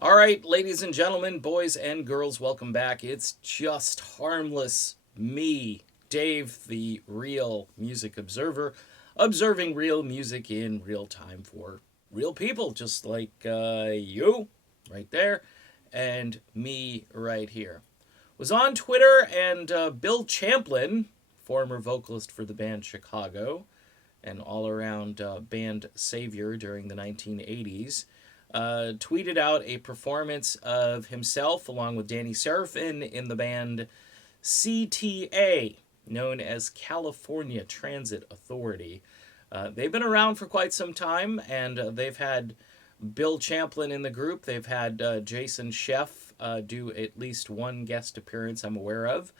All right, ladies and gentlemen, boys and girls, welcome back. It's just harmless me, Dave, the real music observer, observing real music in real time for real people, just like you right there and me right here. Was on Twitter, and Bill Champlin, former vocalist for the band Chicago, an all around band savior during the 1980s, tweeted out a performance of himself along with Danny Seraphine in the band CTA, known as California Transit Authority. They've been around for quite some time, and they've had Bill Champlin in the group. They've had Jason Sheff do at least one guest appearance I'm aware of.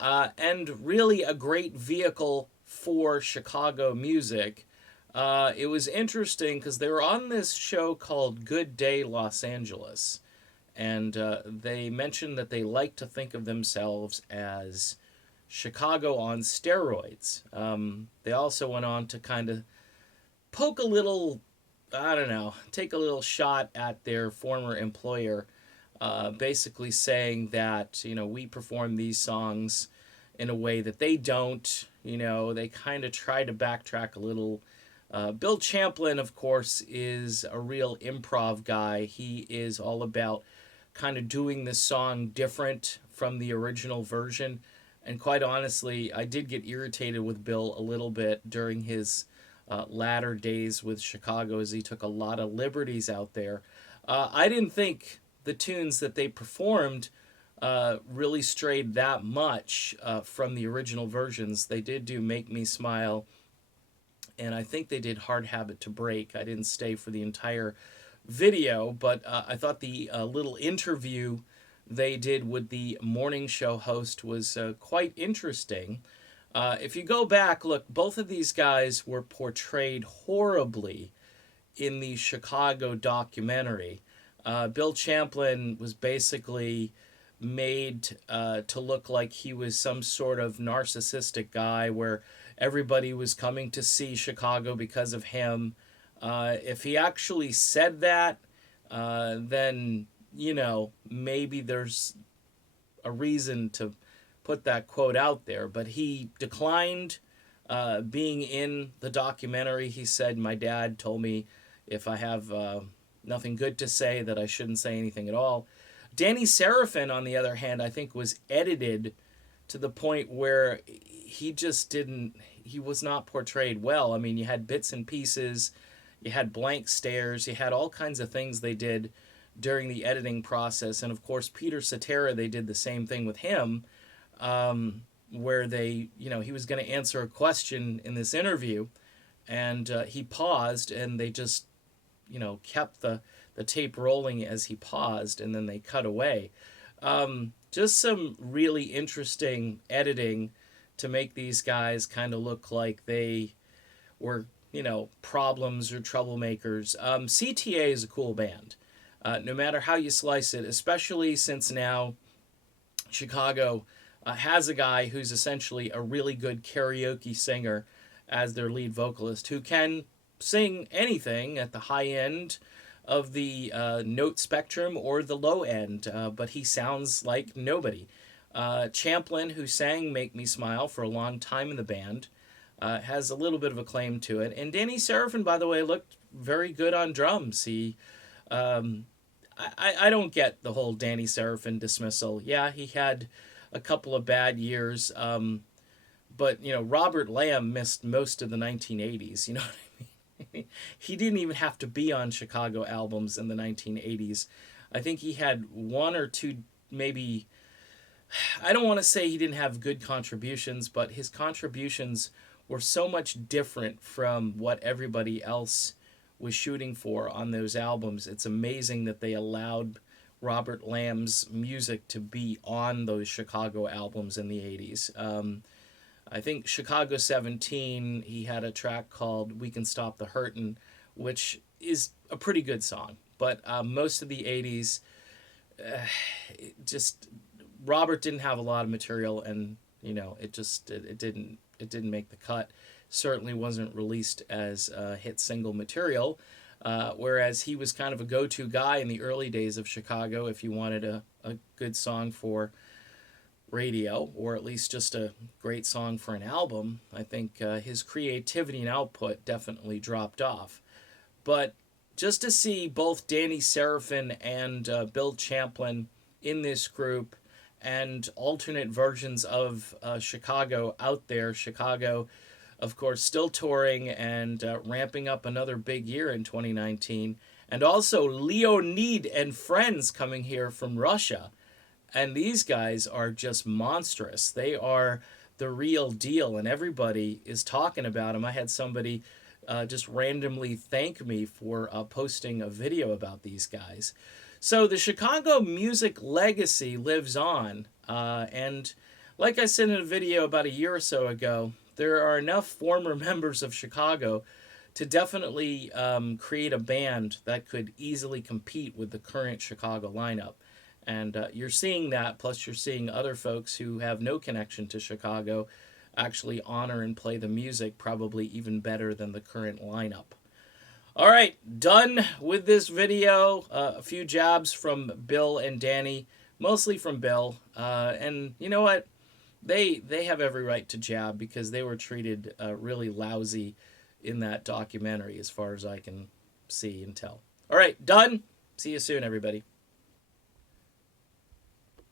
And really a great vehicle for Chicago music. It was interesting because they were on this show called Good Day Los Angeles, and they mentioned that they like to think of themselves as Chicago on steroids. They also went on to kind of poke a little, I don't know, take a little shot at their former employer, basically saying that, we perform these songs in a way that they don't. They kind of try to backtrack a little. Bill Champlin, of course, is a real improv guy. He is all about kind of doing this song different from the original version. And quite honestly, I did get irritated with Bill a little bit during his latter days with Chicago as he took a lot of liberties out there. I didn't think the tunes that they performed really strayed that much from the original versions. They did do Make Me Smile, and I think they did Hard Habit to Break. I didn't stay for the entire video, but I thought the little interview they did with the morning show host was quite interesting. If you go back, look, both of these guys were portrayed horribly in the Chicago documentary. Bill Champlin was basically made to look like he was some sort of narcissistic guy where everybody was coming to see Chicago because of him. If he actually said that, then, maybe there's a reason to put that quote out there. But he declined being in the documentary. He said, "My dad told me if I have nothing good to say, that I shouldn't say anything at all." Danny Seraphine, on the other hand, I think was edited to the point where he was not portrayed well. I mean, you had bits and pieces, you had blank stares, you had all kinds of things they did during the editing process. And of course, Peter Cetera, they did the same thing with him, where he was going to answer a question in this interview, and he paused, and they just, kept the tape rolling as he paused, and then they cut away. Just some really interesting editing to make these guys kind of look like they were, problems or troublemakers. CTA is a cool band, no matter how you slice it, especially since now Chicago has a guy who's essentially a really good karaoke singer as their lead vocalist who can sing anything at the high end of the note spectrum or the low end, but he sounds like nobody. Champlin, who sang Make Me Smile for a long time in the band, has a little bit of a claim to it. And Danny Seraphine, by the way, looked very good on drums. I don't get the whole Danny Seraphine dismissal. Yeah, he had a couple of bad years, but, Robert Lamb missed most of the 1980s, you know what I mean? He didn't even have to be on Chicago albums in the 1980s. I think he had one or two, maybe. I don't want to say he didn't have good contributions, but his contributions were so much different from what everybody else was shooting for on those albums. It's amazing that they allowed Robert Lamb's music to be on those Chicago albums in the 80s. I think Chicago 17, he had a track called We Can Stop the Hurtin', which is a pretty good song. But most of the 80s, just Robert didn't have a lot of material, and it didn't make the cut. Certainly wasn't released as hit single material. Whereas he was kind of a go-to guy in the early days of Chicago if you wanted a good song for radio, or at least just a great song for an album. I think his creativity and output definitely dropped off. But just to see both Danny Seraphine and Bill Champlin in this group, and alternate versions of Chicago out there, Chicago, of course, still touring and ramping up another big year in 2019. And also Leonid and friends coming here from Russia. And these guys are just monstrous. They are the real deal, and everybody is talking about them. I had somebody just randomly thank me for posting a video about these guys. So the Chicago music legacy lives on. And like I said in a video about a year or so ago, there are enough former members of Chicago to definitely create a band that could easily compete with the current Chicago lineup. And you're seeing that, plus you're seeing other folks who have no connection to Chicago actually honor and play the music probably even better than the current lineup. All right, done with this video. A few jabs from Bill and Danny, mostly from Bill. And you know what? They have every right to jab because they were treated really lousy in that documentary as far as I can see and tell. All right, done. See you soon, everybody.